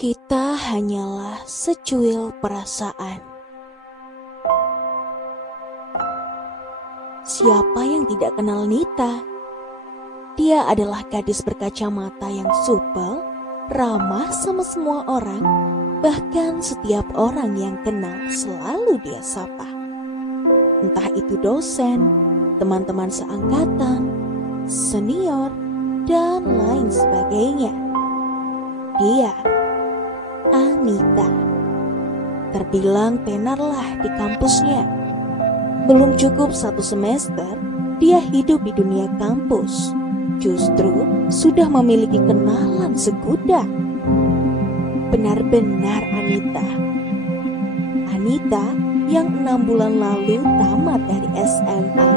Kita hanyalah secuil perasaan. Siapa yang tidak kenal Nita? Dia adalah gadis berkacamata yang supel, ramah sama semua orang, bahkan setiap orang yang kenal selalu dia sapa. Entah itu dosen, teman-teman seangkatan, senior, dan lain sebagainya. Dia Anita. Terbilang tenarlah di kampusnya. Belum cukup 1 semester, dia hidup di dunia kampus. Justru sudah memiliki kenalan segudang. Benar-benar Anita. Anita yang 6 bulan lalu tamat dari SMA,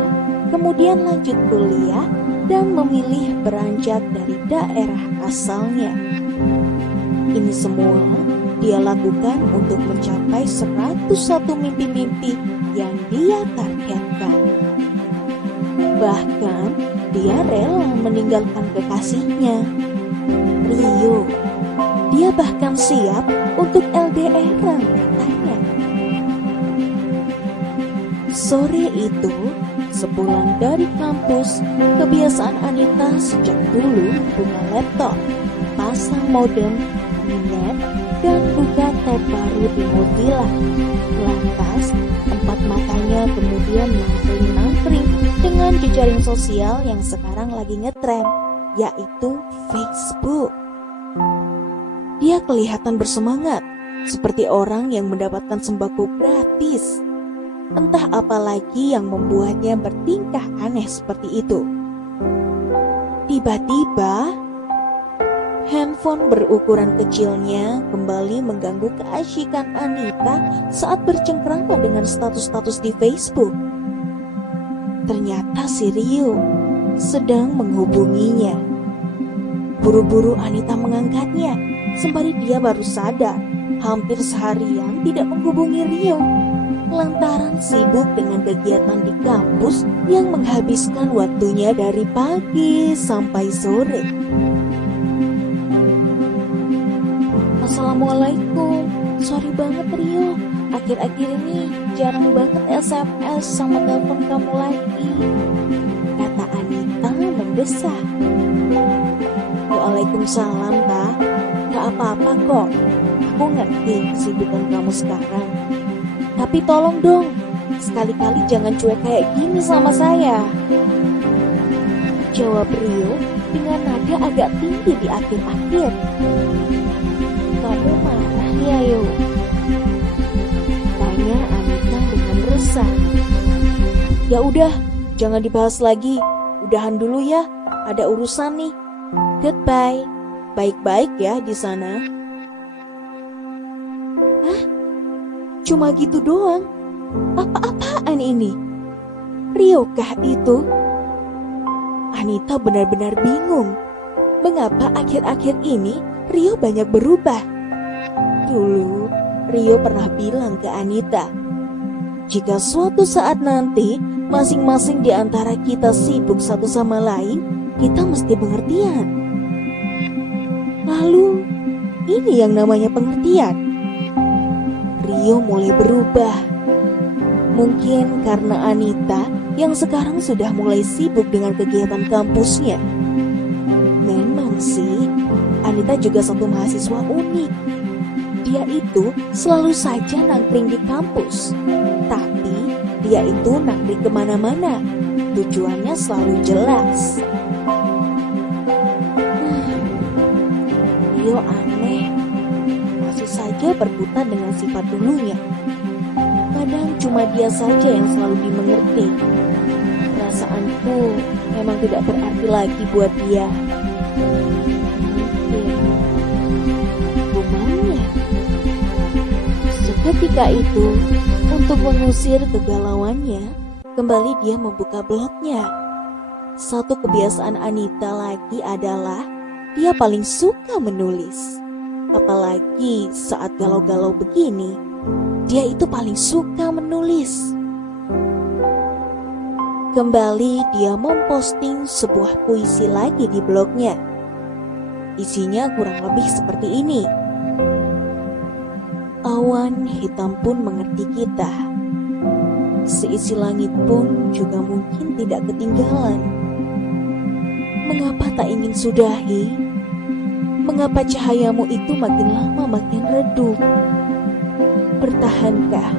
kemudian lanjut kuliah dan memilih beranjak dari daerah asalnya. Ini semua dia lakukan untuk mencapai 101 mimpi-mimpi yang dia targetkan. Bahkan dia rela meninggalkan kekasihnya, Rio. Dia bahkan siap untuk LDR-an katanya. Sore itu, sepulang dari kampus, kebiasaan Anita sejak dulu buka laptop, pasang modem, minat, dan buka tab baru di Mozilla. Lantas, 4 matanya kemudian nangkring dengan jejaring sosial yang sekarang lagi ngetren, yaitu Facebook. Dia kelihatan bersemangat, seperti orang yang mendapatkan sembako gratis. Entah apa lagi yang membuatnya bertingkah aneh seperti itu. Tiba-tiba, handphone berukuran kecilnya kembali mengganggu keasyikan Anita saat bercengkrama dengan status-status di Facebook. Ternyata si Rio sedang menghubunginya. Buru-buru Anita mengangkatnya, sembari dia baru sadar hampir seharian tidak menghubungi Rio lantaran sibuk dengan kegiatan di kampus yang menghabiskan waktunya dari pagi sampai sore. Assalamualaikum, sorry banget Rio, akhir-akhir ini jarang banget SMS sama telepon kamu lagi, kata Anita mendesak. Waalaikumsalam Kak, gak apa-apa kok, aku ngerti kesibukan kamu sekarang. Tapi tolong dong, sekali-kali jangan cuek kayak gini sama saya, jawab Rio dengan nada agak tinggi di akhir-akhir. Kamu marah ya Yo? Tanya Anita dengan resah. Ya udah, jangan dibahas lagi. Udahan dulu ya, ada urusan nih. Goodbye. Baik-baik ya di sana. Hah? Cuma gitu doang? Apa-apaan ini? Rio kah itu? Anita benar-benar bingung. Mengapa akhir-akhir ini Rio banyak berubah? Dulu, Rio pernah bilang ke Anita, jika suatu saat nanti masing-masing di antara kita sibuk satu sama lain, kita mesti pengertian. Lalu, ini yang namanya pengertian. Rio mulai berubah. Mungkin karena Anita yang sekarang sudah mulai sibuk dengan kegiatan kampusnya. Memang sih, Anita juga satu mahasiswa unik. Dia itu selalu saja nangkring di kampus, tapi dia itu nangkring kemana-mana. Tujuannya selalu jelas. Rio aneh, masih saja berkutat dengan sifat dulunya. Kadang cuma dia saja yang selalu dimengerti. Perasaanku memang tidak berarti lagi buat dia. Rumahnya. Ketika itu, untuk mengusir kegalauannya, kembali dia membuka blognya. Satu kebiasaan Anita lagi adalah dia paling suka menulis. Apalagi saat galau-galau begini, dia itu paling suka menulis. Kembali dia memposting sebuah puisi lagi di blognya. Isinya kurang lebih seperti ini. Awan hitam pun mengerti kita. Seisi langit pun juga mungkin tidak ketinggalan. Mengapa tak ingin sudahi? Mengapa cahayamu itu makin lama makin redup? Bertahankah?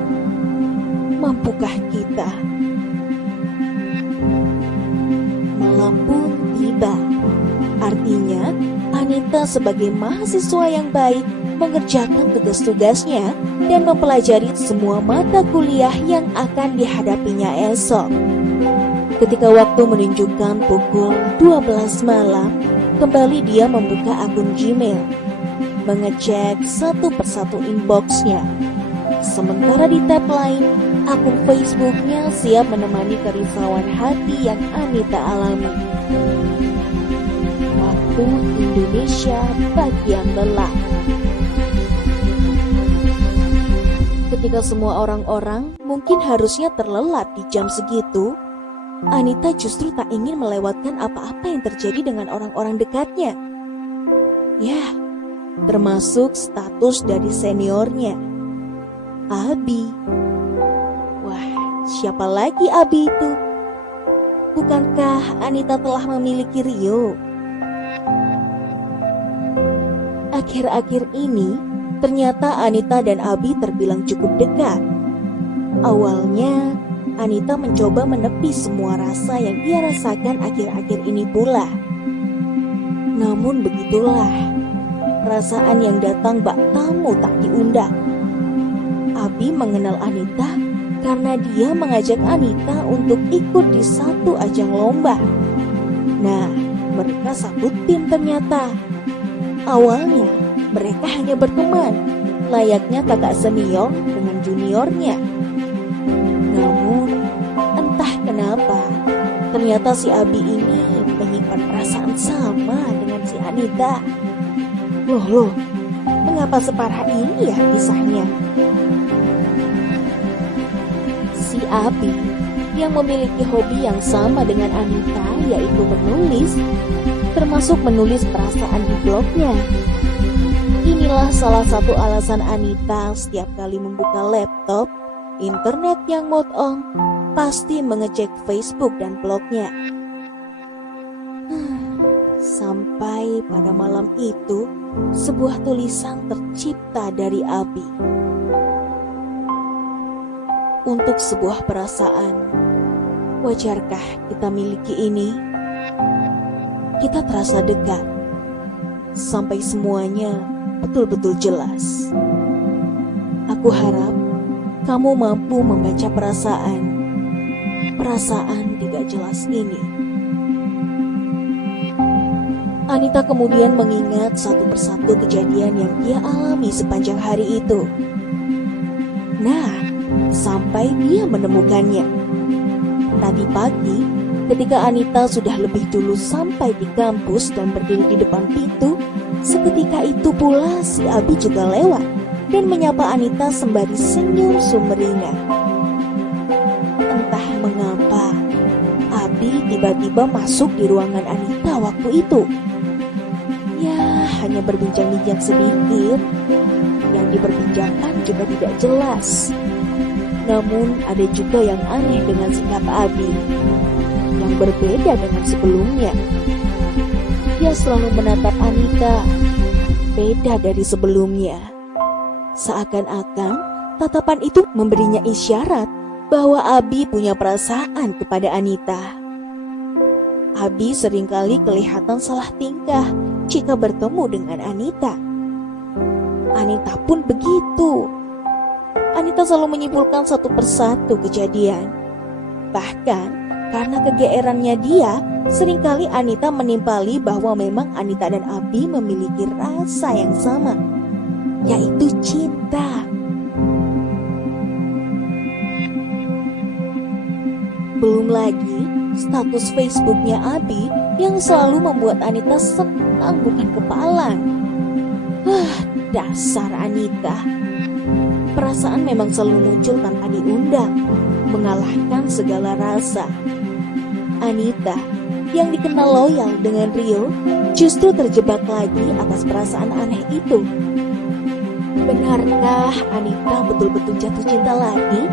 Mampukah kita? Malam pun tiba. Artinya, Anita sebagai mahasiswa yang baik mengerjakan tugas-tugasnya dan mempelajari semua mata kuliah yang akan dihadapinya esok. Ketika waktu menunjukkan pukul 12 malam, kembali dia membuka akun Gmail, mengecek satu persatu inboxnya. Sementara di tab lain, akun Facebooknya siap menemani kerisauan hati yang Anita alami. Waktu Indonesia bagian gelap. Ketika semua orang-orang mungkin harusnya terlelap di jam segitu, Anita justru tak ingin melewatkan apa-apa yang terjadi dengan orang-orang dekatnya. Ya, termasuk status dari seniornya, Abi. Wah, siapa lagi Abi itu? Bukankah Anita telah memiliki Rio? Akhir-akhir ini, ternyata Anita dan Abi terbilang cukup dekat. Awalnya, Anita mencoba menepi semua rasa yang ia rasakan akhir-akhir ini pula. Namun begitulah, perasaan yang datang bak tamu tak diundang. Abi mengenal Anita karena dia mengajak Anita untuk ikut di satu ajang lomba. Nah, mereka satu tim ternyata. Awalnya, mereka hanya berteman, layaknya kakak senior dengan juniornya. Namun, entah kenapa, ternyata si Abi ini menyimpan perasaan sama dengan si Anita. Loh, mengapa separah ini ya kisahnya? Si Abi yang memiliki hobi yang sama dengan Anita, yaitu menulis, termasuk menulis perasaan di blognya. Inilah salah satu alasan Anita setiap kali membuka laptop, internet yang mode on, pasti mengecek Facebook dan blognya. Sampai pada malam itu, sebuah tulisan tercipta dari Abi. Untuk sebuah perasaan, wajarkah kita miliki ini? Kita terasa dekat, sampai semuanya betul-betul jelas. Aku harap kamu mampu membaca perasaan tidak jelas ini. Anita kemudian mengingat satu persatu kejadian yang dia alami sepanjang hari itu. Nah, sampai dia menemukannya. Tadi pagi, ketika Anita sudah lebih dulu sampai di kampus dan berdiri di depan pintu, seketika itu pula si Abi juga lewat dan menyapa Anita sembari senyum sumringah. Entah mengapa, Abi tiba-tiba masuk di ruangan Anita waktu itu. Ya, hanya berbincang-bincang sedikit. Yang diperbincangkan juga tidak jelas. Namun ada juga yang aneh dengan sikap Abi, yang berbeda dengan sebelumnya. Dia selalu menatap Anita, beda dari sebelumnya. Seakan-akan tatapan itu memberinya isyarat bahwa Abi punya perasaan kepada Anita. Abi seringkali kelihatan salah tingkah jika bertemu dengan Anita. Anita pun begitu. Anita selalu menyimpulkan satu persatu kejadian. Bahkan karena kegeerannya dia, seringkali Anita menimpali bahwa memang Anita dan Abi memiliki rasa yang sama, yaitu cinta. Belum lagi status Facebooknya Abi yang selalu membuat Anita senang bukan kepalang. Dasar Anita. Perasaan memang selalu muncul tanpa diundang, mengalahkan segala rasa. Anita, yang dikenal loyal dengan Rio, justru terjebak lagi atas perasaan aneh itu. Benarkah Anita betul-betul jatuh cinta lagi?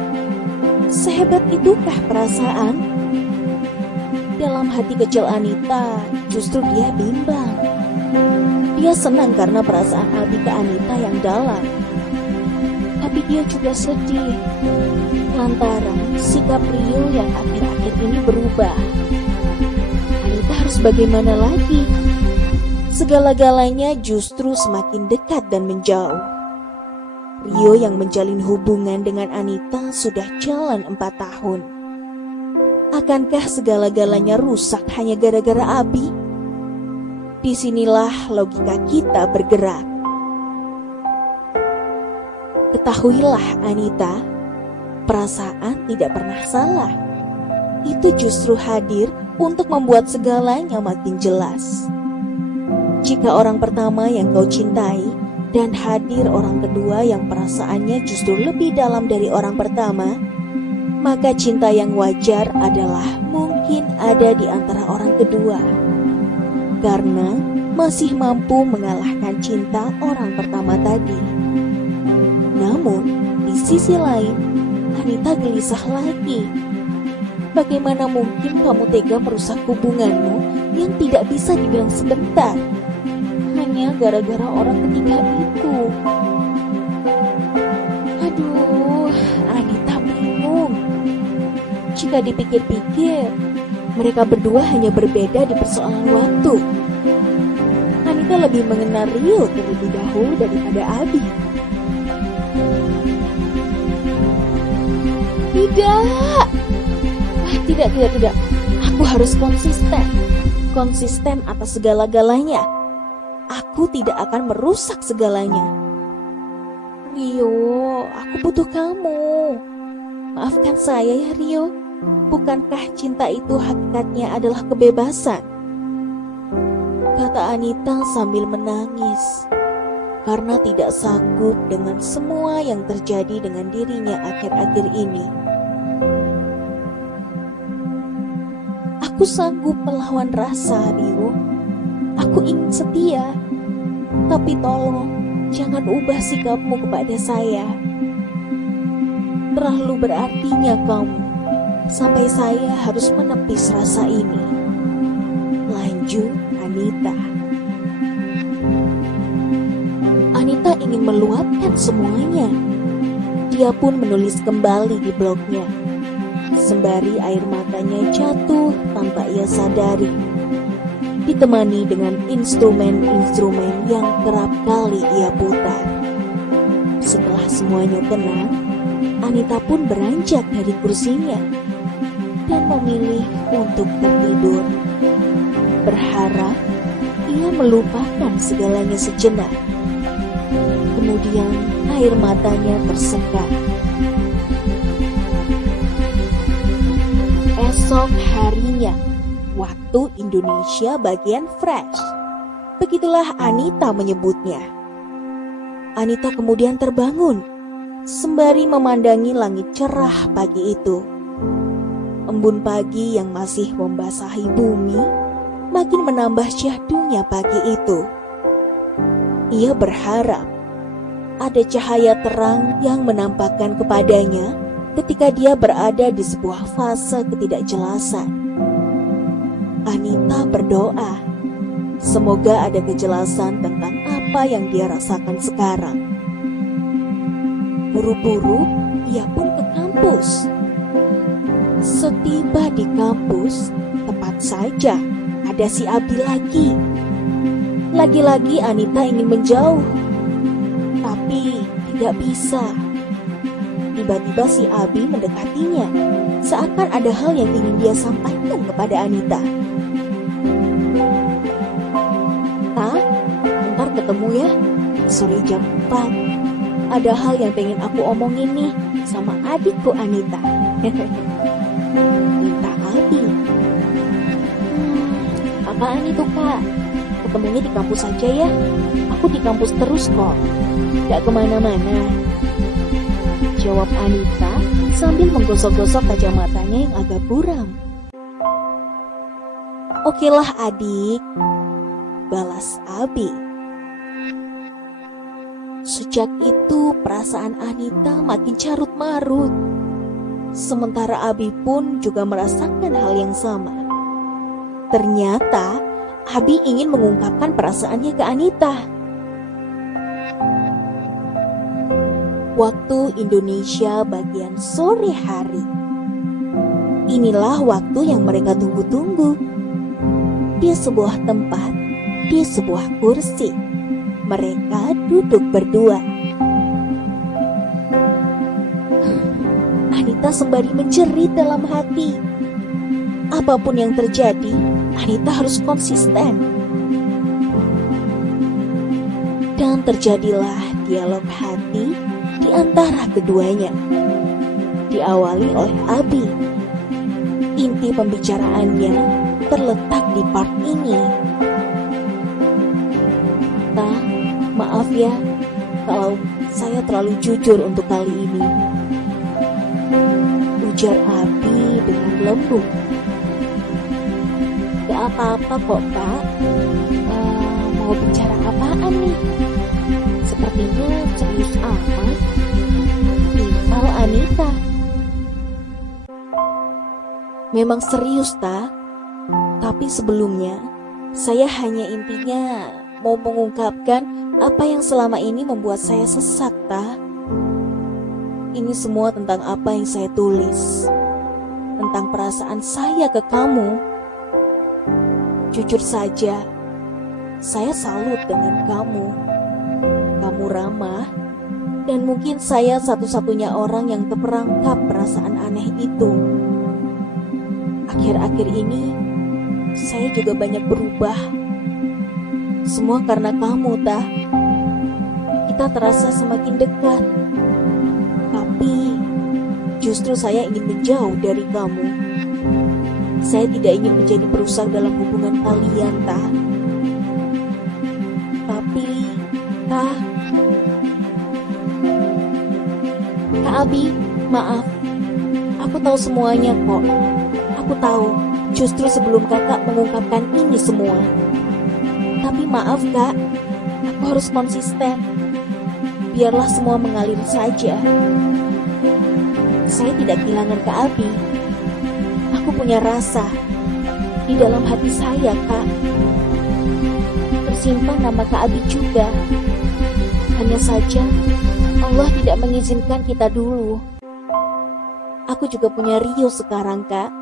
Sehebat itukah perasaan? Dalam hati kecil Anita, justru dia bimbang. Dia senang karena perasaan Abi ke Anita yang dalam. Tapi dia juga sedih lantaran sikap Rio yang akhir-akhir ini berubah. Anita harus bagaimana lagi? Segala-galanya justru semakin dekat dan menjauh. Rio yang menjalin hubungan dengan Anita sudah jalan 4 tahun. Akankah segala-galanya rusak hanya gara-gara Abi? Disinilah logika kita bergerak. Ketahuilah Anita, perasaan tidak pernah salah. Itu justru hadir untuk membuat segalanya makin jelas. Jika orang pertama yang kau cintai dan hadir orang kedua yang perasaannya justru lebih dalam dari orang pertama, maka cinta yang wajar adalah mungkin ada di antara orang kedua, karena masih mampu mengalahkan cinta orang pertama tadi. Namun, di sisi lain, Anita gelisah lagi. Bagaimana mungkin kamu tega merusak hubunganmu yang tidak bisa dibilang sebentar, hanya gara-gara orang ketiga itu? Aduh, Anita bingung. Jika dipikir-pikir, mereka berdua hanya berbeda di persoalan waktu. Anita lebih mengenal Rio terlebih dahulu daripada Abi. Tidak. Aku harus konsisten. Konsisten atas segala-galanya. Aku tidak akan merusak segalanya. Rio, aku butuh kamu. Maafkan saya ya Rio. Bukankah cinta itu hakikatnya adalah kebebasan? Kata Anita sambil menangis. Karena tidak sanggup dengan semua yang terjadi dengan dirinya akhir-akhir ini. Aku sanggup melawan rasa, Rio. Aku ingin setia. Tapi tolong, jangan ubah sikapmu kepada saya. Terlalu berartinya kamu, sampai saya harus menepis rasa ini. Lanjut Anita. Anita ingin meluapkan semuanya. Dia pun menulis kembali di blognya. Sembari air matanya jatuh tanpa ia sadari, ditemani dengan instrumen-instrumen yang kerap kali ia putar. Setelah semuanya tenang, Anita pun beranjak dari kursinya dan memilih untuk tertidur. Berharap ia melupakan segalanya sejenak. Kemudian air matanya tersekat. Esok harinya, waktu Indonesia bagian fresh. Begitulah Anita menyebutnya. Anita kemudian terbangun, sembari memandangi langit cerah pagi itu. Embun pagi yang masih membasahi bumi, makin menambah syahdunya pagi itu. Ia berharap ada cahaya terang yang menampakkan kepadanya ketika dia berada di sebuah fase ketidakjelasan. Anita berdoa, semoga ada kejelasan tentang apa yang dia rasakan sekarang. Buru-buru, ia pun ke kampus. Setiba di kampus, tepat saja ada si Abi lagi. Lagi-lagi Anita ingin menjauh, tapi tidak bisa. Tiba-tiba si Abi mendekatinya, seakan ada hal yang ingin dia sampaikan kepada Anita. Ntar ketemu ya, sore jam 4. Ada hal yang pengen aku omongin nih sama adikku Anita. Minta Abi. Apaan itu kak? Ketemunya di kampus saja ya. Aku di kampus terus kok, gak kemana-mana, jawab Anita sambil menggosok-gosok kacamatanya yang agak buram. Okelah adik, balas Abi. Sejak itu perasaan Anita makin carut marut. Sementara Abi pun juga merasakan hal yang sama. Ternyata Abi ingin mengungkapkan perasaannya ke Anita. Waktu Indonesia bagian sore hari. Inilah waktu yang mereka tunggu-tunggu. Di sebuah tempat, di sebuah kursi, mereka duduk berdua. Anita sembari menjerit dalam hati. Apapun yang terjadi, Anita harus konsisten. Dan terjadilah dialog hati di antara keduanya. Diawali oleh Abi. Inti pembicaraannya terletak di part ini. "Ta, maaf ya kalau saya terlalu jujur untuk kali ini," ujar Abi dengan lembut. "Gak apa-apa kok, Kak. Mau bicara apaan nih? Sepertinya serius amat." "Misal Anita." "Memang serius, Ta. Tapi sebelumnya, saya hanya intinya mau mengungkapkan apa yang selama ini membuat saya sesak, Ta. Ini semua tentang apa yang saya tulis. Tentang perasaan saya ke kamu. Jujur saja, saya salut dengan kamu. Kamu ramah, dan mungkin saya satu-satunya orang yang terperangkap perasaan aneh itu. Akhir-akhir ini, saya juga banyak berubah. Semua karena kamu, Ta. Kita terasa semakin dekat. Tapi, justru saya ingin menjauh dari kamu. Saya tidak ingin menjadi perusak dalam hubungan kalian, Ta. Tapi, Ta. Kak Abi, maaf. Aku tahu semuanya kok. Aku tahu, justru sebelum kakak mengungkapkan ini semua. Tapi maaf, Kak. Aku harus konsisten. Biarlah semua mengalir saja. Saya tidak kehilangan Kak Abi. Aku punya rasa di dalam hati saya, Kak. Tersimpan nama Kak Abi juga. Hanya saja Allah tidak mengizinkan kita dulu. Aku juga punya Rio sekarang, Kak.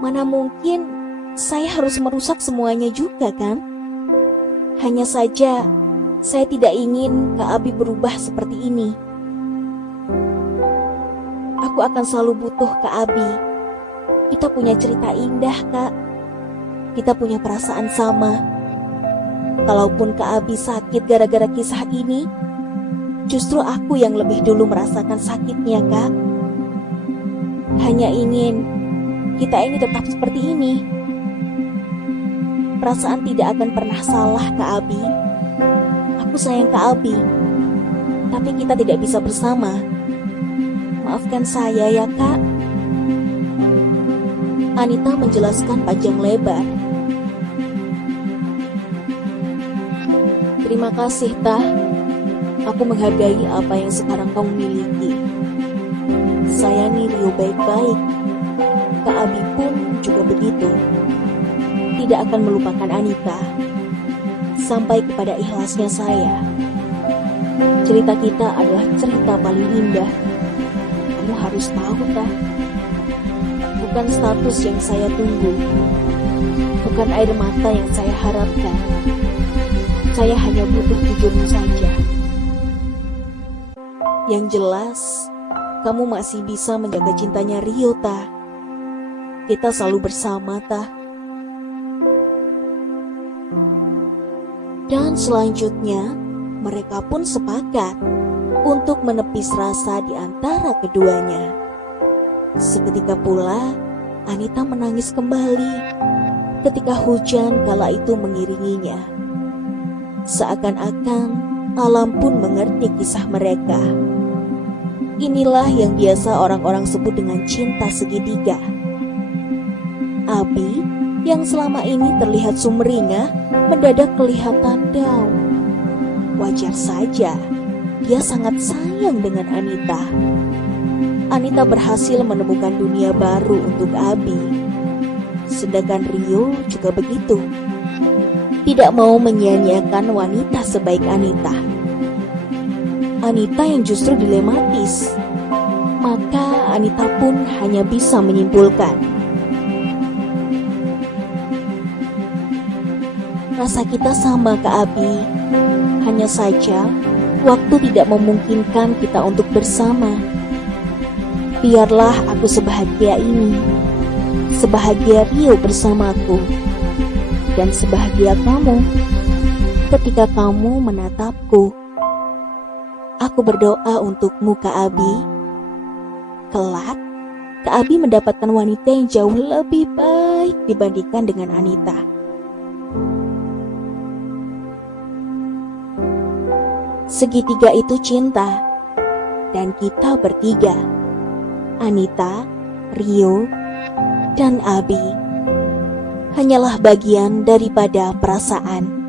Mana mungkin saya harus merusak semuanya juga, kan? Hanya saja saya tidak ingin Kak Abi berubah seperti ini. Aku akan selalu butuh Kak Abi. Kita punya cerita indah, Kak. Kita punya perasaan sama. Kalaupun Kak Abi sakit gara-gara kisah ini, justru aku yang lebih dulu merasakan sakitnya, Kak. Hanya ingin kita ini tetap seperti ini. Perasaan tidak akan pernah salah, Kak Abi. Aku sayang Kak Abi, tapi kita tidak bisa bersama. Maafkan saya ya, Kak. Anita menjelaskan panjang lebar. Terima kasih, Ta. Aku menghargai apa yang sekarang kamu miliki. Sayangi Rio baik-baik. Kak Abi pun juga begitu. Tidak akan melupakan Anita. Sampai kepada ikhlasnya saya. Cerita kita adalah cerita paling indah. Kamu harus tahu, Ta. Bukan status yang saya tunggu. Bukan air mata yang saya harapkan. Saya hanya butuh jujurmu saja. Yang jelas, kamu masih bisa menjaga cintanya Rio, Ta. Kita selalu bersama, Ta. Dan selanjutnya, mereka pun sepakat untuk menepis rasa di antara keduanya. Seketika pula, Anita menangis kembali ketika hujan kala itu mengiringinya. Seakan-akan alam pun mengerti kisah mereka. Inilah yang biasa orang-orang sebut dengan cinta segitiga. Abi yang selama ini terlihat sumringah mendadak kelihatan down. Wajar saja, dia sangat sayang dengan Anita. Anita berhasil menemukan dunia baru untuk Abi. Sedangkan Rio juga begitu. Tidak mau menyia-nyiakan wanita sebaik Anita. Anita yang justru dilematis. Maka Anita pun hanya bisa menyimpulkan, rasa kita sama ke Abi. Hanya saja waktu tidak memungkinkan kita untuk bersama. Biarlah aku sebahagia ini, sebahagia Rio bersamaku, dan sebahagia kamu ketika kamu menatapku. Aku berdoa untukmu, Kak Abi. Kelak, Kak Abi mendapatkan wanita yang jauh lebih baik dibandingkan dengan Anita. Segitiga itu cinta, dan kita bertiga, Anita, Rio, dan Abi, hanyalah bagian daripada perasaan.